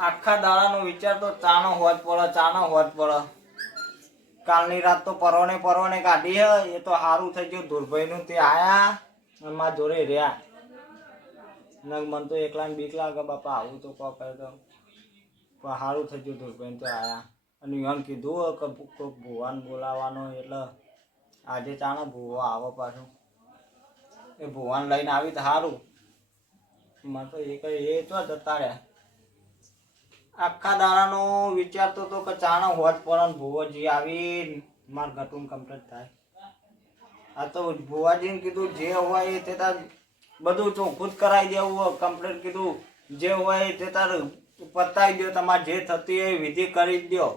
આખા દાડાનો વિચાર તો ચાનો હોત પડે, ચાનો હોત પડે. કાલની રાત તો પરવણે પરોણે કાઢી હે, એ તો સારું થઈ ગયું. ધુરભાઈનું તે આયા અને જોડે રહ્યા. નગ મન તો એકલા બીક લાગે, બાપા આવું તો કહો, કહે તો. પણ સારું થઈ ગયું ધુરભાઈ તો આયા. અને એમ કીધું કે કોઈક ભુવાન બોલાવવાનો એટલે આજે ચાનો ભુવો આવો પાછું. એ ભુવાન લઈને આવી તો સારું મને તો એ કઈ એ તો જતા રહ્યા. આખા દાડાનો વિચારતો તો કે ચાનો હોત પણ ભુવાજી આવી માર ઘટું કમ્પ્લીટ થાય. આ તો ભુવાજીને કીધું જે હોય એ તે તાર બધું ચોખ્ખું જ કરાવી દેવું કમ્પ્લીટ કીધું. જે હોય તે તાર પતાવી દો તમારે જે થતી હોય એ વિધિ કરી દો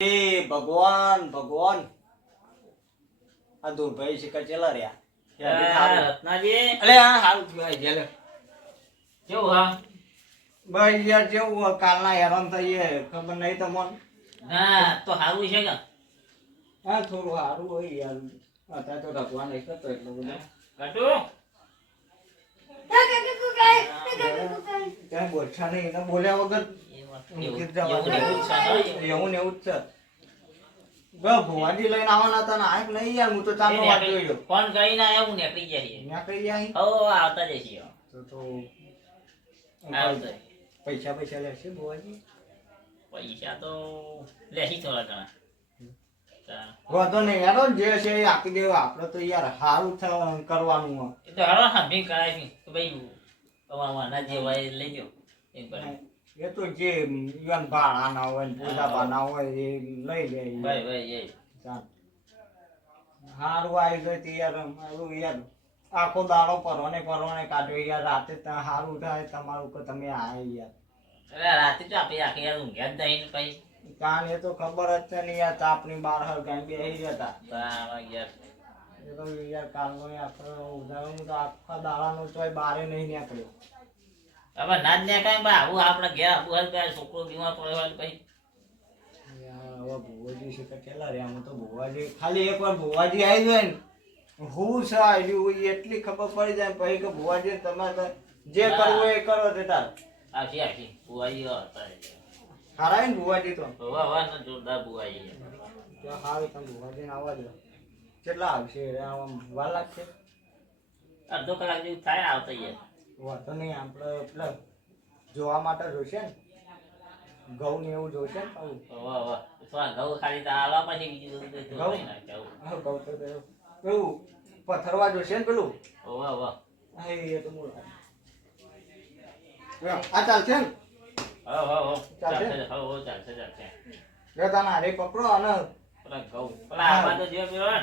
એ ભગવાન ભગવાન. આ દુર્ભાઈ શિખર ચેલા રહ્યા. રત્નાજી. અલે હા આ જેલે. કેવું હા? બસ યાર જેવું કાલના હેરાન થઈએ ખબર નહીં તમને? હા તો સારું છે કે? હા થોડું સારું હોય યાર. અત્યારે તો ભગવાન એક હતો એટલું બધું. કટુ ક્યાંય બોલશા નહીં એને બોલ્યા વગર એવું ને? એવું જ છે ભવાજી લઈને આવવાના હતા ને આંખ નહીં યાર હું તો ચાલો વાત જોઈ પણ ફોન કરીને આયા હું નીકળી ત્યાં કઈ અહીં હો આવતા જઈશું તો તો આવતા પૈસા પૈસા લેશે બોવાજી પૈસા તો લેશી થોડા ઘણા. વાંધો નહીં યાર જે છે એ આપી દેવો. આપણે તો યાર સારું થવાનું કરવાનું એ તો હારો સાંભળી કરાય છે. તો ભાઈ તમારા વાના જે હોય લઈ જાઓ એ પણ. એ તો જે યુવાન ભાડાના હોય પૂજા ભાના હોય એ લઈ લે. ભાઈ ભાઈ એ. હારું આવી ગઈ તો યાર મારું યાર. આખો દાડો પરવાને પરવાને કાઢ્યો યાર. રાતે ત્યાં સારું થાય તમારું કે તમે આવી યાર. અરે રાતે તો આપણે આખી યાર ઊંઘ્યા જ નહીં પછી. કાન એ તો ખબર જ છે ને યાર તાપની બહાર હરગાઈ બેસી જતા. તારા યાર. એ તો યાર કાલનો આખો ઉધારો હું તો આખા દાડાનો તો બારે નહીં નીકળ્યો. હવે ના જ ને કાંઈ બા આવું આપણે ઘેર આવું હાલ કાંઈ છોકરો બીમાર પડ્યો તો પછી. યાર હવે ભુવાજી છે તો કેટલા રહ્યા? હું તો ભુવાજી ખાલી એકવાર ભુવાજી આવી જાય ને. હું સા આવી એટલી ખબર પડી જાય પછી કે ભુવાજી તમે જે કરવું એ કરો તે તાર. આખી આખી. બુવાઈ હતા હારા ને ભુવાજી તો? હવા હવા ને જોરદાર બુવાઈ તો હારું તમે ભુવાજીને આવવા દો. કેટલા આવશે? આમ વાર લાગશે? અડધો કલાક જેવું થાય આવતા યાર. વાંધો નહીં આપણે પેલા જોવા માટે જોઈશે ને? ઘઉં ને એવું જોઈશે ને પાછું. વાહ હવા. થોડા ઘઉં ખાલી તો આલવા પછી બીજું બધું ઘઉં? આવું. હા, ઘઉં તો પેલું પથરવા જોઈશે ને પેલું? વાહ વાહ હા એ તો બોલ આ ચાલશે ને? હવ હવ હવ. ચાલશે? ચાલશે હવ હવ ચાલશે ચાલશે. લે તાના હારે પકડો અને પેલા ઘઉં. પેલા આવા તો જે પેલો ને?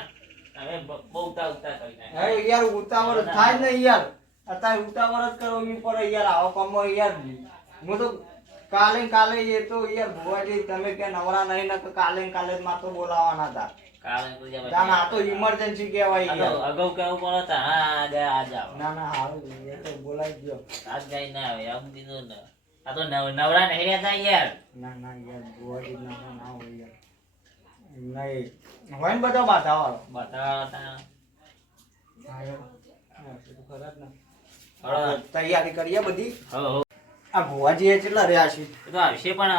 બહુ ઉતા ઉતા કરી નાખે. હવે યાર ઉતાવળ થાય નહીં યાર. અત્યારે ઉતાવળ જ કરવી પડે યાર. આવો કામો યાર. હું તો કાલે કાલે એ તો યાર ભુવાજી તમે કે નવરા નહીં ને કાલે કાલે માં તો બોલાવાના હતા. તાન આ તો ઇમરજન્સી કહેવાય અગાઉ કેવું પડે તા હા આ જાય જાવ. ના ના એ તો બોલાઈ ગયો આજ જાય ના આવે આમ કીધું ને. આ તો નવરા નહીં રહેતા યાર. ના ના યાર ના ના ના હોય યાર. નહીં. હોય ને બધો બતાવો બતાવા તા. તૈયારી કરીએ બધી? આ ભુવાજી એ કેટલા રહ્યા છે? તો આવશે પણ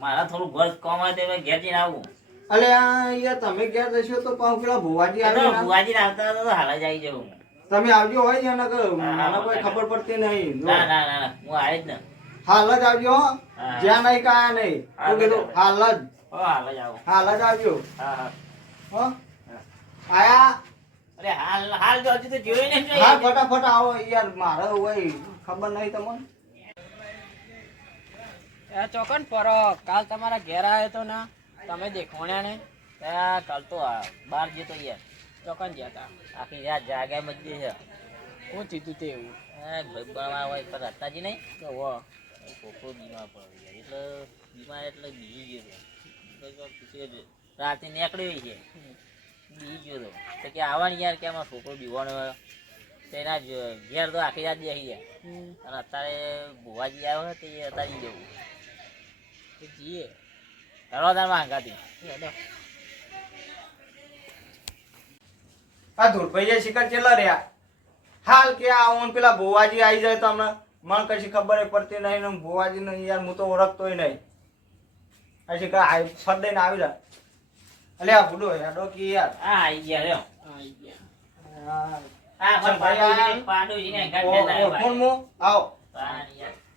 મારા થોડું ઘર કામ આવે તો ઘેર જઈને આવું. અલે આ યાર તમે ક્યાં જશો તો પાછું પેલા ભુવાજી આવે ભુવાજી આવતા હતા તો હાલ જ આવી જવું તમે આવજો હોય ને એને મને કોઈ ખબર પડતી નહીં. ના ના ના હું આવે જ ને. હાલ જ આવજો જ્યાં નહીં કાયા નહીં. હા, કીધું હાલ જ. હાલ જ આવો. હાલ જ આવજો. હા હા. આયા? અરે હાલ હાલ તો હજી તો જોઈ ને હા ફટાફટ આવો. યાર મારે હોય. ખબર નહીં તમને? એ ચોકન પર કાલ તમારા ઘેર આવ્યો તો ના? તમે દેખોણ્યા ને? ત્યાં કાલ તો બાર જતો યાર ચોકન ગયા તા. આખી રાત જાગ્યા મજી છે હું કીધું તે એવું? હા ભાઈ હોય હોય પર હતાજી નહીં. તો હો. છોકરો બીમાર પડે યાર. એટલે બીમાર એટલે બીજી ગયો રાતે નીકળી છે. બીજી ગયો તો. કે આવવાની યાર કે અમારો છોકરો બીવાનો હોય. તેના જ- ઘેર તો આખી રાત બેસી ગયા. અને અત્યારે ભુવાજી આવ્યો તે અત્યારે જવું. જઈએ. તાર માંગાતી હેડો. આ ધૂળભાઈએ શિકાર ચેલા રહ્યા. હાલ કે આવું પેલા ભોવાજી આવી જાય તો હમણાં મન કશી ખબર પડતી નહીં ને ભુવાજી ને યાર હું તો ઓળખતોય નહીં. આ શિકાર આવી ફટ દઈને આવી જાય અલે આ ભૂડો યાર કે યાર. આ આવી ગયા રહ્યો આવી ગયા. આ આ પણ ભાઈ પાડો જીને લેતા આવો.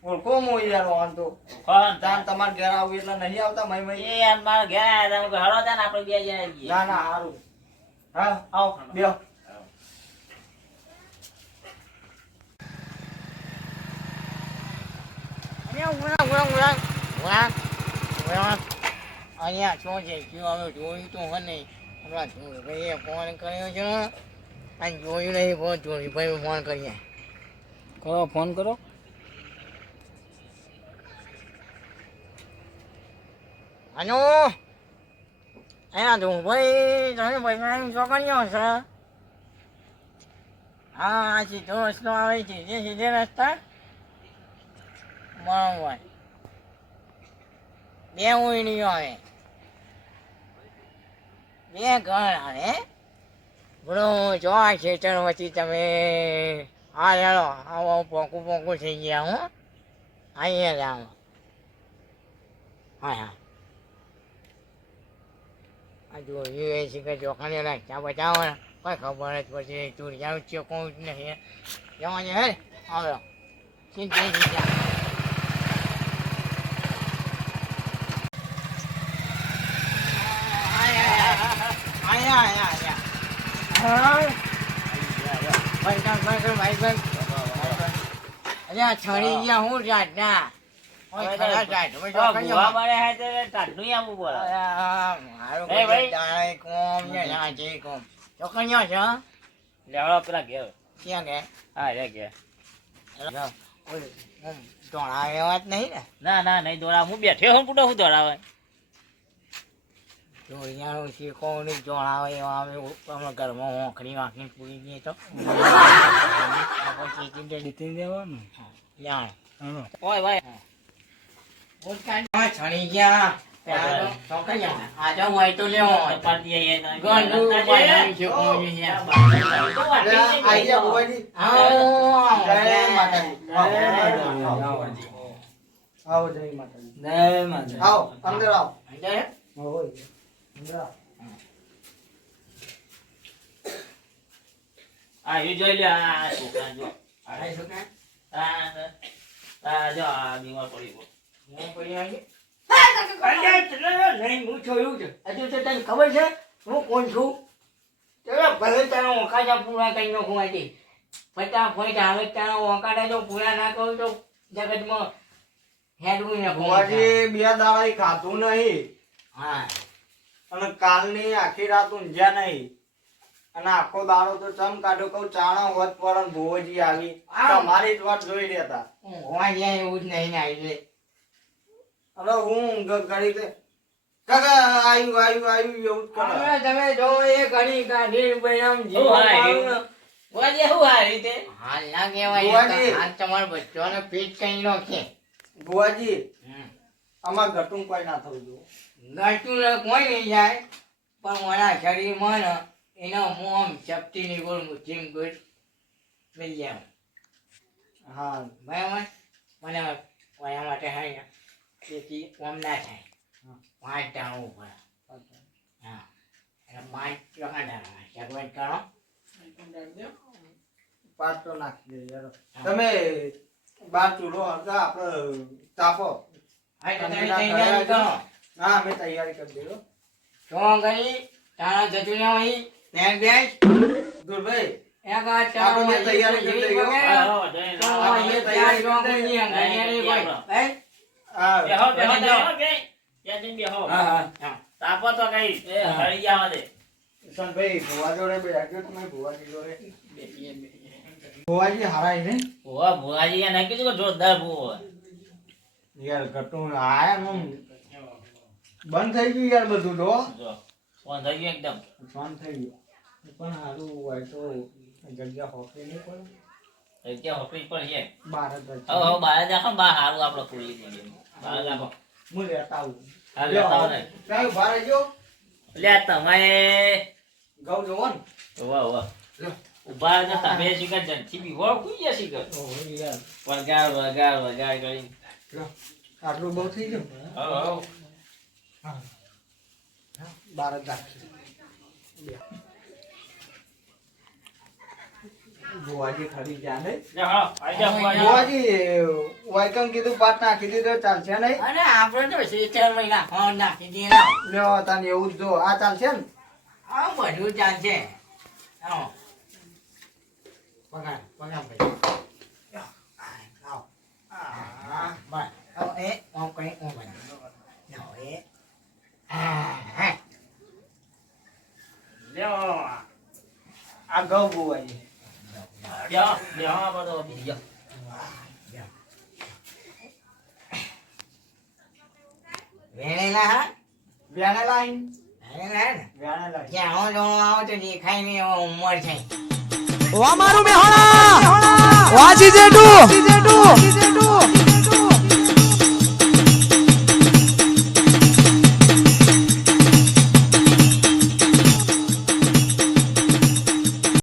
ઓળખું હું યાર વાંધો તો. કોણ? તાન તમારે ઘેર આવું એટલે નહીં આવતા મય મય. એ યાર મારા ઘેર આયા તમે હું તા ને તાન આપણે બે જણા જઈએ. ના ના સારું હા આવો. બેહો. અહીંયા શું છે? શું હવે જોયું તો હોય નહીં. આપણા જોડીભાઈએ ફોન કર્યો છે. અને જોયું નહીં ફોન જોડીભાઈ ફોન કરીએ. કરો ફોન કરો. હલો અહીંયા ધૂળભાઈ તમે sa... ચોકડીઓ છે હા આ સીધો રસ્તો આવે છે જે સીધે રસ્તા બરોબર બે ઉઈડીઓ આવે બે ઘર આવે બરો જો આ વચ્ચે તમે હા ચાલો આવો પોકું પોકું થઈ ગયા હું અહીંયા જ આવો હા હા આ જોયું એ કે ચોખાને રાખતા બચાવો ને. ખબર જ પછી ચૂડિયા છે કોઈ જ નહીં જવા છે હે. આવ્યો ચિંતા ચિંતા ભાઈ છડી ગયા હું જાત ને ના હં? ને? નહીં દોડા બેઠ્યો હું પૂટો હું દોડાવે? ચોરિયાનું શીખો ને એવા અમે અમે ઘરમાં હોંખડી વાંખી પૂરી દઈએ તો. શીખી દેવાનું? જાણ ઓય ભાઈ. હા, છણી ગયા ત્યાં તો ચોકડીઓ. આજે હોય તો લેવો પાડી દઈએ એ તો. ગંડુ બનાવી છે કોઈ છે. અલે આઈ ગયા ભુવાજી આવો. જય માતાજી આવો. આવો જય માતાજી આવો અંદર આવો અંદર? હોય અંદર આવો આ ઈ જોઈ લે આ છોકરા જો આ છોકરા? આ આ જો આ બીમાર પડી ગયો હું પડી આવી? નહીં, હું જોયું છે. હજુ તો તને ખબર છે હું કોણ છું? ચાલો ભલે તારા ઓંકાજા પૂરા કરી નાખું આજે. ફટાફટ આવે તારા ઓંકાડા જો પૂરા ના કરું તો જગતમાં હેડવું ને ભુવાજી બે દાડા ખાધું નહીં. હા. અને કાલની આખી રાત ઊંઝ્યા નહીં. અને આખો દાડો તો ચમ કાઢો કહું ચાણો હોત પડે ભોજી ભુવોજી આવી. તમારી જ વાત જોઈ રહ્યા હતા એવું જ નહીં ને આવી અરે હું ઘડી કાકા આયુ આયુ આયુ એવું કરે તમે જો એ ઘડી કાઢી પરિણામ શું હાય? જીવો બોલે શું આ રીતે હાલ ના કહેવાય. હાલ તમારો બચ્ચોને પેટ કઈ નાખે. ભુવાજી આમાં ઘટું કોઈ ના થવું જોઈએ. ગળતું કોઈ નહીં જાય પણ મારા શરીરમાં ને એનો હું આમ ચપટી ની ગોળ મુઠ્ઠી ગોળ લઈ જાઉં. હા. બરાબર? મને મારા માટે હા ને. તેથી ઓમ ના થાય. પાંચ ટાણું ઉપર હા. એટલે પાંચ ટકા ટાણા સગવડ કરો. પાટ તો નાખી દે તમે બાર ચૂલો હતા આપણે તાપો. હા તો તૈયારી અમે તૈયારી કરી દીધો. શું કરી તારા જતું ના હોય ત્યાં બેસ. દુર્ભાઈ તૈયારી કરી આપણે તૈયારી કરી લઈએ હો. બેહો, બેહો, બેહો, બે. ત્યાં જઈને બેહો. હા. તાપો તો કઈ હળી જવા દે કિશનભાઈ ભુવા જોડે બેઠો તમે ભુવાજી જોડે. ભુવાજી હારાય ને? ભૂવા ભૂવાજી એને કીધું કે જોરદાર ભૂવો યાર ઘટું આયા બંધ થઈ ગયું યાર બધું તો જો ફોન થઈ ગયો એકદમ. શાંત થઈ ગયું. પણ સારું હોય તો જગ્યા હોકી નહીં પડે જગ્યા હોપી પણ છે. બાર જ હવે હવે બહાર જાખો બહાર હારું આપણે ખુલ્લી જાખો હું લેતા આવું. હા લેતા આવો ને. ત્યાં ઊભા રહેજો લે તમે. ઘઉં જોવો ને. વાહ વાહ ઊભા ને તમે શીખર જનથી બીવો કુઈ ગયા શીખર વગાડ વગાડ વગાડ કરી આટલું બહુ થઈ ગયું? હા હા. બાર જ રાખી બુવાજી ખરી ગયા નહીં? બુવાજી વાયકમ કીધું પાટ નાખી દીધો ચાલશે નહીં? અને આપણે તો સિત્તેર મહિના ફોન નાખી દઈએ લ્યો તને એવું જ જો આ ચાલશે ને? આ બધું ચાલશે. પગાર પગાર ભાઈ. આવો. આ. લ્યો. બુવાજી લ્યો, આ બધો બીજો. વેણેલા હા દેખાય નહીં એવો ઉંમર મારું મેહોણા વાજી જેઠું